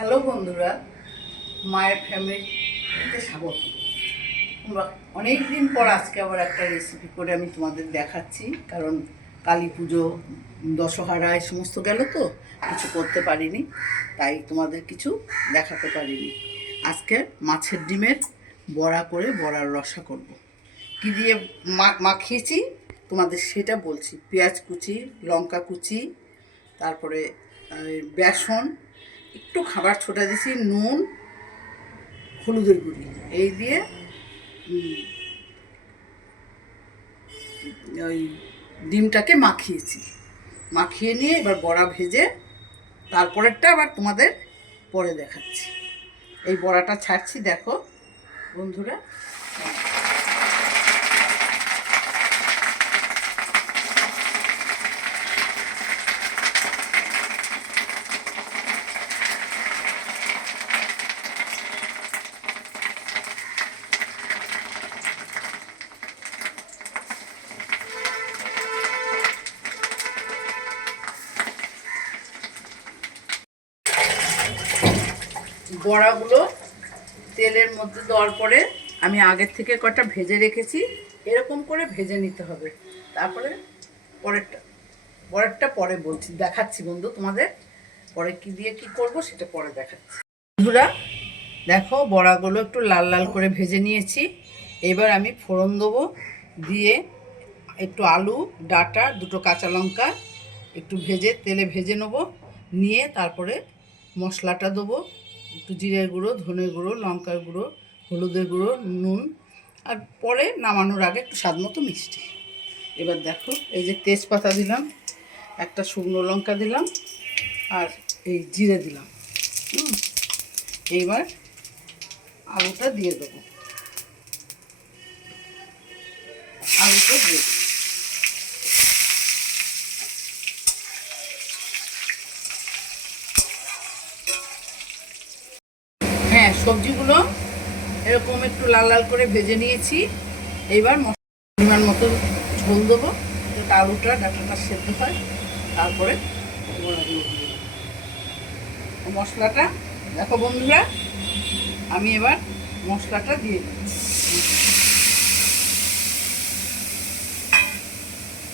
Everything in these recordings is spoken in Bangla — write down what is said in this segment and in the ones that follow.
হ্যালো বন্ধুরা, মায়ের ফ্যামিলিতে স্বাগত। অনেক দিন পর আজকে আবার একটা রেসিপি করে আমি তোমাদের দেখাচ্ছি, কারণ কালী পুজো, দশহারা, এই সমস্ত গেল তো, কিছু করতে পারিনি, তাই তোমাদের কিছু দেখাতে পারিনি। আজকে মাছের ডিমের বড়া করে বড়ার রসা করব। কী দিয়ে মাখিয়েছি? তোমাদের সেটা বলছি। পেঁয়াজ কুচি, লঙ্কা কুচি, তারপরে বেসন একটু খাবার ছোটা দিয়েছি নুন, হলুদের গুঁড়ি। এই দিয়ে ওই ডিমটাকে মাখিয়েছি। মাখিয়ে নিয়ে এবার বড়া ভেজে তারপরেরটা আবার তোমাদের পরে দেখাচ্ছি। এই বড়াটা ছাড়ছি, দেখো, বন্ধুরা। বড়াগুলো তেলের মধ্যে দেওয়ার পরে আমি আগের থেকে কটা ভেজে রেখেছি, এরকম করে ভেজে নিতে হবে। তারপরে পরেরটা পরেরটা পরে বলছি, দেখাচ্ছি বন্ধু তোমাদের, পরে কি দিয়ে কি করব সেটা পরে দেখাচ্ছি। বন্ধুরা, দেখো বড়াগুলো একটু লাল লাল করে ভেজে নিয়েছি, এবার আমি ফোড়ন দেবো, দিয়ে একটু আলু, ডাটা, দুটো কাঁচা লঙ্কা, একটু ভেজে, তেলে ভেজে নেব, নিয়ে তারপরে মশলাটা দেবো একটু জিরের গুঁড়ো ধনে গুঁড়ো, লঙ্কার গুঁড়ো, হলুদের গুঁড়ো, নুন, আর পরে নামানোর আগে একটু স্বাদ মতো মিষ্টি। এবার দেখো, এই যে তেজপাতা দিলাম, একটা শুকনো লঙ্কা দিলাম, আর এই জিরে দিলাম এইবার আলুটা দিয়ে দেবো। আলুটা দিয়ে দেবো হ্যাঁ সবজিগুলো এরকম একটু লাল লাল করে ভেজে নিয়েছি। এইবার মশলা পরিমাণ মতো ঝোল দেবো। যাতে আলুটা, ডাটাটা সেদ্ধ হয়। তারপরে মশলাটা, দেখো বন্ধুরা, আমি এবার মশলাটা দিয়ে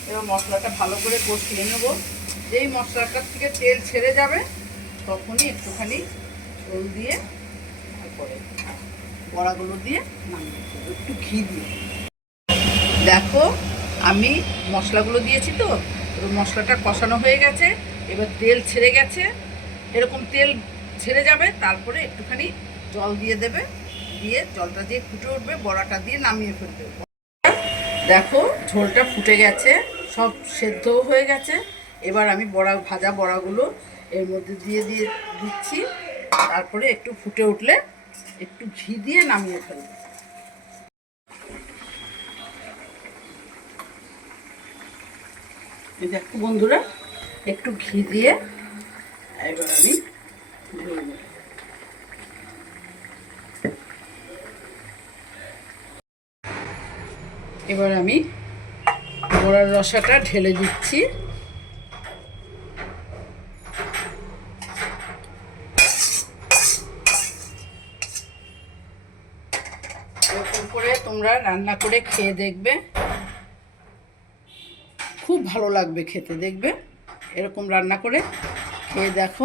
এবার মশলাটা ভালো করে কষিয়ে নেব। যেই মশলাটার থেকে তেল ছেড়ে যাবে, তখনই একটুখানি ঝোল দিয়ে তারপরে বড়াগুলো দিয়ে নামিয়ে একটু ঘি দিয়ে। দেখো, আমি মশলাগুলো দিয়েছি তো মশলাটা কষানো হয়ে গেছে, এবার তেল ছেড়ে গেছে। এরকম তেল ছেড়ে যাবে, তারপরে একটুখানি জল দিয়ে দেবে, দিয়ে জলটা দিয়ে ফুটে উঠবে, বড়াটা দিয়ে নামিয়ে ফেলবে। দেখো, ঝোলটা ফুটে গেছে, সব সেদ্ধও হয়ে গেছে। এবার আমি বড়া, ভাজা বড়াগুলো এর মধ্যে দিয়ে দিয়ে দিচ্ছি, তারপরে একটু ফুটে উঠলে একটু ঘি দিয়ে নামিয়ে ফেলব। দেখো বন্ধুরা, একটু ঘি দিয়ে এবার আমি এবার আমি বড়ার রসাটা ঢেলে দিচ্ছি এরকম করে তোমরা রান্না করে খেয়ে দেখবে। খুব ভালো লাগবে খেতে, দেখবে? এরকম রান্না করে খেয়ে দেখো।